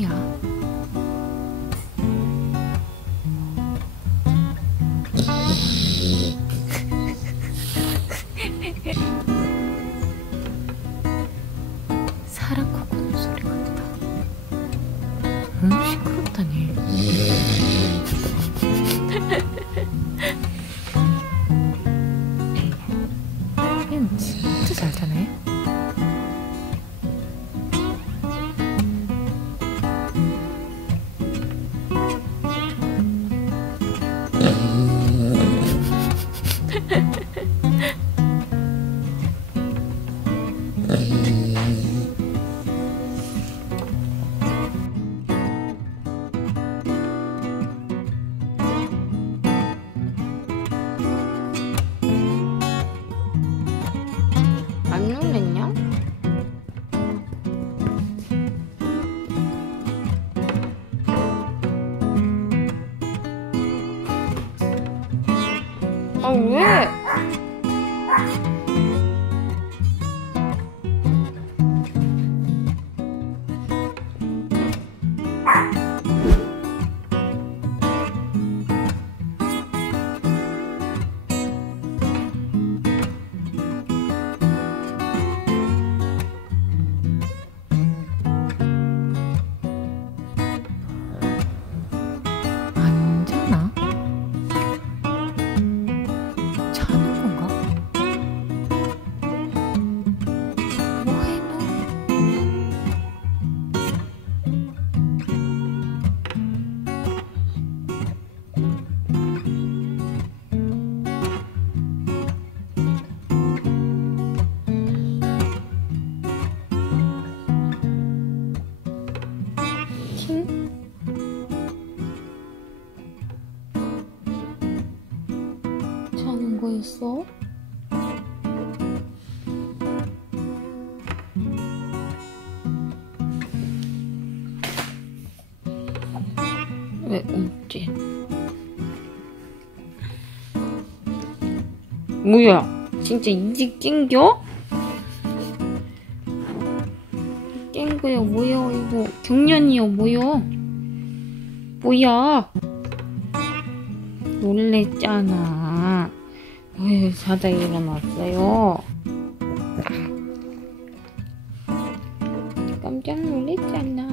소리야? 사람 코 고는 소리 같다. 시끄럽다니. 얘는 진짜 잘 자네. 안 놀랬냐? 아, 왜? 안 자나? 자는 건가? 뭐해 너? 킹? 자는 거였어? 왜 웃지? 뭐야? 진짜 이제 깬겨? 깬 거야 뭐야 이거 경련이야 뭐야? 뭐야? 놀랬잖아. 어휴, 자다 일어났어요. 깜짝 놀랬잖아.